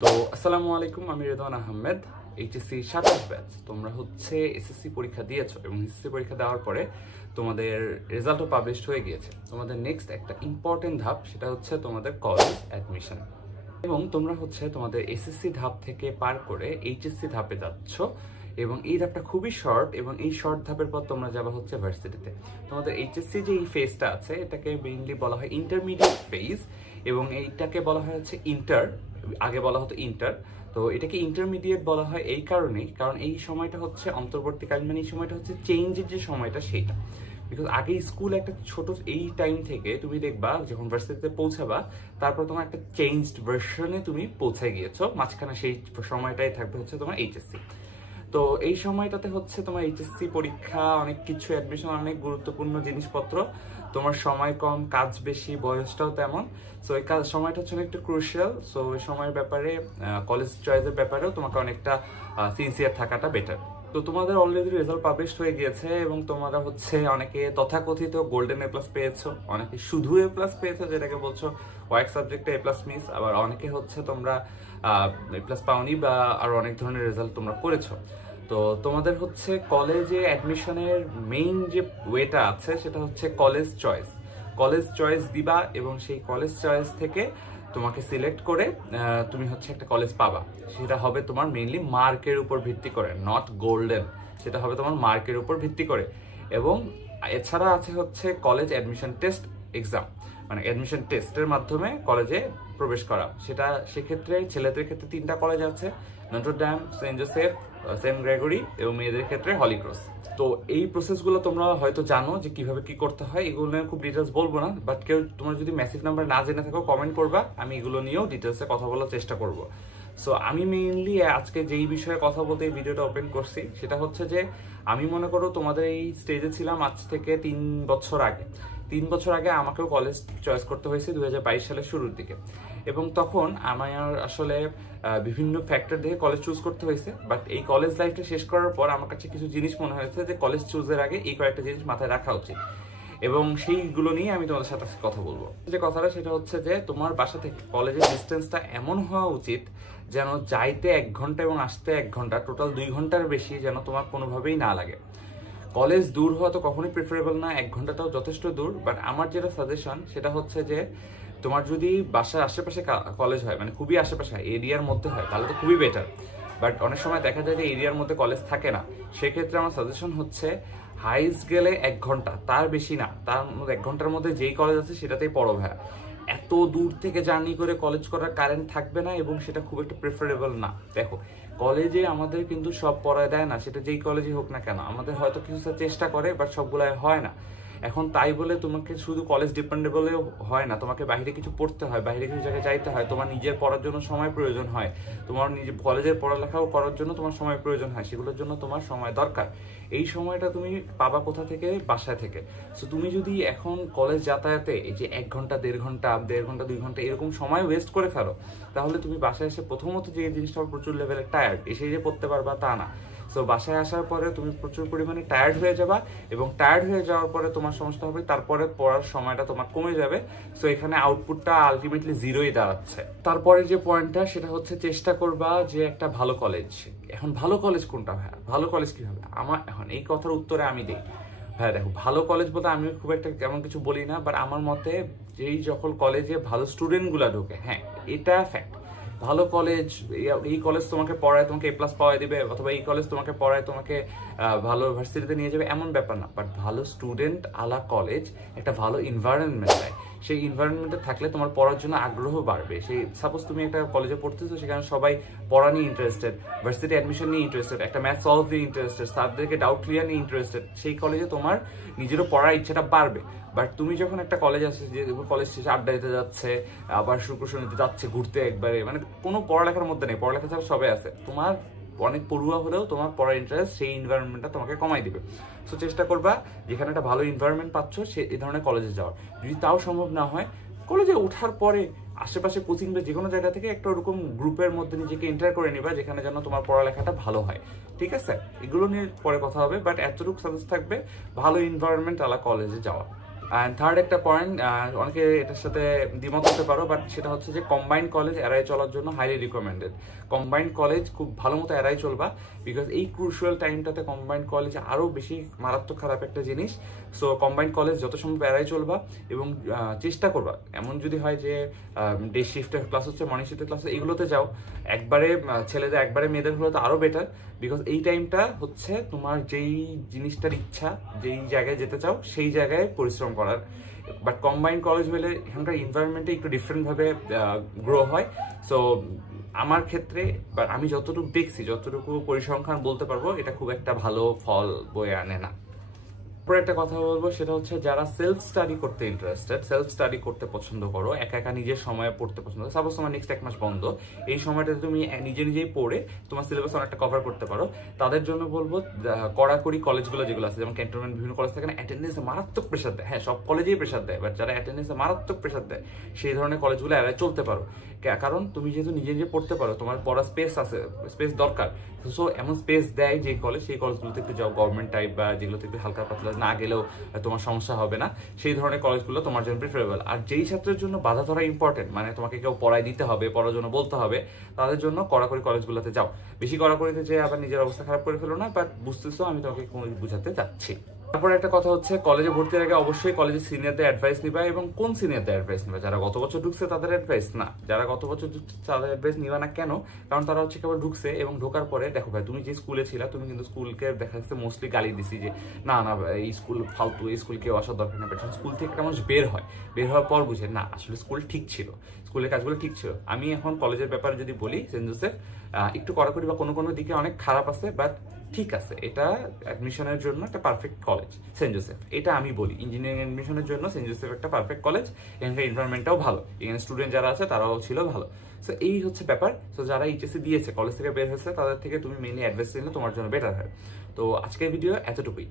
তো আসসালামু আলাইকুম, আমি রেদওয়ান আহমেদ। HSC 27 batch. তোমরা হচ্ছে এসএসসি পরীক্ষা দিয়েছো এবং এসএসসি পরীক্ষা দেওয়ার পরে তোমাদের রেজাল্টও পাবলিশড হয়ে গিয়েছে। তোমাদের নেক্সট একটা ইম্পর্টেন্ট ধাপ, সেটা হচ্ছে তোমাদের কলেজ অ্যাডমিশন। এবং তোমরা হচ্ছে তোমাদের এসএসসি ধাপ থেকে পার করে এইচএসসি ধাপে যাচ্ছ এবং এই ধাপটা খুবই শর্ট এবং এই শর্ট ধাপের পর তোমরা যাবে হচ্ছে ভার্সিটিতে। তোমাদের এইচএসসি যে এই ফেজটা আছে এটাকে মেইনলি বলা হয় ইন্টারমিডিয়েট ফেজ এবং এইটাকে বলা হয় হচ্ছে আগে বলা হতো ইন্টার। তো এটাকে ইন্টারমিডিয়েট বলা হয় এই কারণেই, কারণ এই সময়টা হচ্ছে অন্তর্বর্তীকালীন, মানে এই সময়টা হচ্ছে চেঞ্জের যে সময়টা সেইটা। বিকজ আগে স্কুল একটা ছোট এই টাইম থেকে তুমি দেখবা যখন ভার্সিটিতে পৌঁছাবা তারপর তোমার একটা চেঞ্জড ভার্সনে তুমি পৌঁছে গিয়েছো, মাঝখানে সেই সময়টাই থাকবে হচ্ছে তোমার এইচএসসি। তো এই সময়টাতে হচ্ছে তোমার এইচএসসি পরীক্ষা, অনেক কিছু অ্যাডমিশন, অনেক গুরুত্বপূর্ণ জিনিসপত্র, তোমার সময় কম, কাজ বেশি, বয়সটাও তেমন। সো এই সময়টা হচ্ছে অনেকটা ক্রুশিয়াল। সো এই সময়ের ব্যাপারে কলেজ চয়েসের ব্যাপারেও তোমাকে অনেকটা সিনসিয়ার থাকাটা বেটার। তো তোমাদের অলরেডি রেজাল্ট পাবলিশ হয়ে গিয়েছে এবং তোমরা হচ্ছে অনেকে তথাকথিত গোল্ডেন এ প্লাস পেয়েছো, অনেকে শুধু এ প্লাস পেয়েছো যেটাকে বলছো কয়েক সাবজেক্টে এ প্লাস মিস, আবার অনেকে হচ্ছে তোমরা এ প্লাস পাওনি বা আরো অনেক ধরনের রেজাল্ট তোমরা করেছো। তো তোমাদের হচ্ছে কলেজে অ্যাডমিশনের মেইন যে ওয়েটা আছে সেটা হচ্ছে কলেজ চয়েস দিবা এবং সেই কলেজ চয়েস থেকে তোমাকে সিলেক্ট করে তুমি হচ্ছে একটা কলেজ পাবা। সেটা হবে তোমার মেইনলি মার্কের উপর ভিত্তি করে, নট গোল্ডেন, সেটা হবে তোমার মার্কের উপর ভিত্তি করে। এবং এছাড়া আছে হচ্ছে কলেজ অ্যাডমিশন টেস্ট এক্সাম, মানে অ্যাডমিশন টেস্টের মাধ্যমে কলেজে প্রবেশ করা। সেক্ষেত্রে ছেলেদের ক্ষেত্রে 3টা কলেজ আছে, Notre Dame, Saint Joseph, Saint Gregory, এবং মেয়েদের ক্ষেত্রে হলি ক্রস। তো এই প্রসেসগুলো তোমরা হয়তো জানো যে কিভাবে কি করতে হয়, এগুলো নিয়ে খুব ডিটেলস বলবো না, বাট তোমরা যদি ম্যাসিভ নাম্বার না জেনে থাকো কমেন্ট করবা, আমি এগুলো নিয়েও ডিটেলসে কথা বলার চেষ্টা করব। সো আমি মেইনলি আজকে যেই বিষয়ে কথা বলতে এই ভিডিওটা ওপেন করছি সেটা হচ্ছে যে আমি মনে করো তোমাদের এই স্টেজে ছিলাম আজ থেকে 3 বছর আগে। 3 বছর আগে আমাকেও কলেজ চয়েস করতে হয়েছে 2022 সালের শুরুর দিকে, এবং তখন আমার আসলে বিভিন্ন ফ্যাক্টর দেখে কলেজ চুজ করতে হয়েছে। বাট এই কলেজ লাইফটা শেষ করার পর আমার কাছে কিছু জিনিস মনে হয়েছে যে কলেজ চুজের আগে এই কয়েকটা জিনিস মাথায় রাখা উচিত, এবং সেইগুলো নিয়ে আমি তোমাদের সাথে কথা বলবো। যে কথাটা সেটা হচ্ছে যে তোমার বাসা থেকে কলেজের ডিস্টেন্সটা এমন হওয়া উচিত যেন যাইতে 1 ঘন্টা এবং আসতে 1 ঘন্টা, টোটাল 2 ঘন্টার বেশি যেন তোমার কোনোভাবেই না লাগে। কলেজ দূর হওয়া তো কখনোই প্রিফারেবল না, 1 ঘন্টাটাও যথেষ্ট দূর। বাট আমার যেটা সাজেশন সেটা হচ্ছে যে তোমার যদি বাসার আশেপাশে কলেজ হয়, মানে খুবই আশেপাশে এরিয়ার মধ্যে হয়, তাহলে তো খুবই বেটার। বাট অনেক সময় দেখা যায় যে এরিয়ার মধ্যে কলেজ থাকে না, সেক্ষেত্রে আমার সাজেশন হচ্ছে হাইস গেলে 1 ঘন্টা, তার বেশি না, তার মধ্যে 1 ঘন্টার মধ্যে যেই কলেজ আছে সেটাতেই পড়ো ভাইয়া। এত দূর থেকে জার্নি করে কলেজ করার কারেন্ট থাকবে না এবং সেটা খুব একটা প্রেফারেবল না। দেখো কলেজে আমাদের কিন্তু সব পড়ায় দেয় না, সেটা যেই কলেজে হোক না কেন, আমাদের হয়তো কিছু চেষ্টা করে বাট সবগুলাই হয় না। এখন তাই বলে তোমাকে শুধু কলেজ ডিপেন্ডেবলও হয় না, তোমাকে বাইরে কিছু পড়তে হয়, বাইরে কিছু জায়গায় যাইতে হয়, তোমার নিজের পড়ার জন্য সময় প্রয়োজন হয়, তোমার নিজের কলেজের পড়ালেখাও করার জন্য তোমার সময় প্রয়োজন হয়, সেগুলোর জন্য তোমার সময় দরকার। এই সময়টা তুমি পাবা কোথা থেকে? বাসায় থেকে। সো তুমি যদি এখন কলেজ যাতায়াতে এই যে 1 ঘন্টা 1.5 ঘন্টা 1.5 ঘন্টা 2 ঘন্টা এরকম সময় ওয়েস্ট করে ফেলো, তাহলে তুমি বাসায় এসে প্রথমত যে জিনিসটা প্রচুর লেভেলে টায়ার্ড, এসে যে পড়তে পারবা তা না। সো বাসায় আসার পরে তুমি প্রচুর পরিমাণে টায়ার্ড হয়ে যাবা এবং টায়ার্ড হয়ে যাওয়ার পরে তোমার সমস্যা হবে, তারপরে পড়ার সময়টা তোমার কমে যাবে। সো এখানে আউটপুটটা আলটিমেটলি জিরোই দাঁড়াচ্ছে। তারপরে যে পয়েন্টটা সেটা হচ্ছে চেষ্টা করবা যে একটা ভালো কলেজ। এখন ভালো কলেজ কোনটা ভাইয়া? ভালো কলেজ কি হবে? আমার এখন এই কথার উত্তরে আমি দিই ভাইয়া, দেখো ভালো কলেজ বলতে আমি খুব একটা তেমন কিছু বলি না, বাট আমার মতে যেই যখন কলেজে ভালো স্টুডেন্টগুলো ঢোকে, হ্যাঁ এটা ফ্যাক্ট। ভালো কলেজ, এই কলেজ তোমাকে পড়ায় তোমাকে এ প্লাস পাওয়াই দিবে, অথবা এই কলেজ তোমাকে পড়ায় তোমাকে ভালো ভার্সিটিতে নিয়ে যাবে, এমন ব্যাপার না। বাট ভালো স্টুডেন্ট আলা কলেজ একটা ভালো এনভায়রনমেন্ট দেয়, সেই এনভায়রনমেন্টে থাকলে তোমার পড়ার জন্য আগ্রহ বাড়বে। সেই সাপোজ তুমি একটা কলেজে পড়তেছো, সেখানে সবাই পড়া নিয়ে ইন্টারেস্টেড, ভার্সিটি অ্যাডমিশন নিয়ে ইন্টারেস্টেড, একটা ম্যাথ সলভ নিয়ে ইন্টারেস্টেড, স্যারদেরকে ডাউট ক্লিয়ার নিয়ে ইন্টারেস্টেড, সেই কলেজে তোমার নিজেরও পড়ার ইচ্ছাটা বাড়বে। বাট তুমি যখন একটা কলেজ আসে যে কলেজ শেষে আড্ডা দিতে যাচ্ছে, আবার শুক্র শনিতে যাচ্ছে ঘুরতে, একবারে মানে কোনো পড়ালেখার মধ্যে নেই, পড়ালেখা ছাড়া সবাই আছে, তোমার অনেক পড়ুয়া হলেও তোমার পড়ার ইন্টারেস্ট সেই এনভায়রনমেন্টটা তোমাকে কমাই দিবে। সো চেষ্টা করবা যেখানে একটা ভালো এনভায়রনমেন্ট পাচ্ছ সে এই ধরনের কলেজে যাওয়ার। যদি তাও সম্ভব না হয়, কলেজে ওঠার পরে আশেপাশে কোচিং বা যে কোনো জায়গা থেকে একটা ওরকম গ্রুপের মধ্যে নিজেকে এন্টার করে নিবা যেখানে যেন তোমার পড়ালেখাটা ভালো হয়। ঠিক আছে, এগুলো নিয়ে পরে কথা হবে, বাট এতটুকু সাজেস্ট থাকবে ভালো এনভায়রনমেন্ট আলা কলেজে যাওয়া। অ্যান্ড থার্ড একটা পয়েন্ট, অনেকে এটার সাথে দ্বিমত হতে পারো, বাট সেটা হচ্ছে যে কম্বাইন্ড কলেজ এড়াই চলার জন্য হাইলি রিকমেন্ডেড। কম্বাইন্ড কলেজ খুব ভালো মতো এড়াই চলবা, বিকজ এই ক্রুশিয়াল টাইমটাতে কম্বাইন্ড কলেজ আরও বেশি মারাত্মক খারাপ একটা জিনিস। সো কম্বাইন্ড কলেজ যত সম্ভব এড়াই চলবা, এবং চেষ্টা করবা এমন যদি হয় যে ডে শিফটের ক্লাস হচ্ছে, মর্নিং শিফটের ক্লাস, এগুলোতে যাও। একবারে ছেলেদের একবারে মেয়েদের হলে তো আরও বেটার, বিকজ এই টাইমটা হচ্ছে তোমার যেই জিনিসটার ইচ্ছা, যেই জায়গায় যেতে চাও সেই জায়গায় পরিশ্রম করার। বাট কম্বাইন্ড কলেজ হলে এখানকার এনভায়রনমেন্টে একটু ডিফারেন্টভাবে গ্রো হয়। সো আমার ক্ষেত্রে বা আমি যতটুকু দেখছি, যতটুকু পরিসংখ্যান বলতে পারবো, এটা খুব একটা ভালো ফল বয়ে আনে না। পরে একটা কথা বলবো, সেটা হচ্ছে যারা সেলফ স্টাডি করতে ইন্টারেস্টেড, সেলফ স্টাডি করতে পছন্দ করো, একা একা নিজের সময় পড়তে পছন্দ করো, সাপোজ তোমার নেক্সট 1 মাস বন্ধ, এই সময়টাতে তুমি নিজেই পড়ে তোমার সিলেবাস অনেকটা কভার করতে পারো, তাদের জন্য বলবো কড়াকড়ি কলেজগুলো যেগুলো আছে, যেমন ক্যান্টনমেন্ট বিভিন্ন কলেজ থাকে না, অ্যাটেন্ডেন্সে মারাত্মক প্রেশার দেয়। হ্যাঁ, সব কলেজেই প্রেশার দেয়, বাট যারা অ্যাটেন্ডেন্সে মারাত্মক প্রেশার দেয় সেই ধরনের কলেজগুলো এড়াই চলতে পারো। কারণ তুমি যেহেতু নিজে পড়তে পারো, তোমার পড়ার স্পেস আছে, স্পেস দরকার। সো এমন স্পেস দেয় যে কলেজ, সেই কলেজগুলোতে একটু যাও, গভর্নমেন্ট টাইপ বা যেগুলোতে একটু হালকা পাতলা, না গেলেও তোমার সমস্যা হবে না, সেই ধরনের কলেজগুলো তোমার জন্য প্রিফারেবল। আর যেই ছাত্রের জন্য বাধা ধরা ইম্পর্টেন্ট, মানে তোমাকে কেউ পড়াই দিতে হবে, পড়ার জন্য বলতে হবে, তাদের জন্য কড়াকড়ি কলেজগুলোতে যাও। বেশি কড়াকড়িতে যে আবার নিজের অবস্থা খারাপ করে ফেলো না, বাট বুঝতেছো আমি তোমাকে বুঝাতে চাচ্ছি। তারপরে একটা কথা হচ্ছে, কলেজে ভর্তির আগে অবশ্যই কলেজের সিনিয়রদের অ্যাডভাইস নিবা, এবং কোন সিনিয়রদের অ্যাডভাইস নিবা? যারা গত বছর ঢুকছে তাদের অ্যাডভাইস না, যারা গত বছর ঢুকছে তাদের অ্যাডভাইস নিবা না। কেন? কারণ তারা হচ্ছে কেবল ঢুকছে, এবং ঢোকার পরে দেখো ভাই, তুমি যে স্কুলে ছিলা, তুমি কিন্তু স্কুলকে দেখা যাচ্ছে মোস্টলি গালি দিছি যে না না এই স্কুল ফালতু, এই স্কুল কেউ আসার দরকার নেই। স্কুল থেকে একটা মানুষ বের হয়, বের হওয়ার পর বুঝে না আসলে স্কুল ঠিক ছিল, স্কুলের কাজগুলো ঠিক ছিল। আমি এখন কলেজের ব্যাপারে যদি বলি, সেন্ট জোসেফ একটু কড়াকড়ি বা কোনো কোনো দিকে অনেক খারাপ আছে, বাট ঠিক আছে, এটা অ্যাডমিশনের জন্য একটা পারফেক্ট কলেজ সেন্ট জোসেফ। এটা আমি বলি, ইঞ্জিনিয়ারিং অ্যাডমিশনের জন্য সেন্ট জোসেফ একটা পারফেক্ট কলেজ। এখানকার এনভায়রনমেন্টটাও ভালো, এখানে স্টুডেন্ট যারা আছে তারাও ছিল ভালো। সো এই হচ্ছে ব্যাপার। সো যারা এইচএসসি দিয়েছে, কলেজ থেকে বের হয়েছে, তাদের থেকে তুমি মেইনলি অ্যাডভাইস নিলে তোমার জন্য বেটার হয়। তো আজকের ভিডিও এতটুকুই।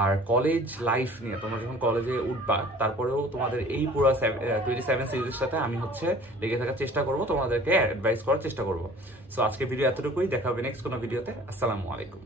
আর কলেজ লাইফ নিয়ে তোমরা যখন কলেজে উঠবা, তারপরেও তোমাদের এই পুরো 27 সিরিজের সাথে আমি হচ্ছে লেগে থাকার চেষ্টা করবো, তোমাদেরকে অ্যাডভাইস করার চেষ্টা করবো। সো আজকের ভিডিও এতটুকুই, দেখা হবে নেক্সট কোনো ভিডিওতে। আসসালামু আলাইকুম।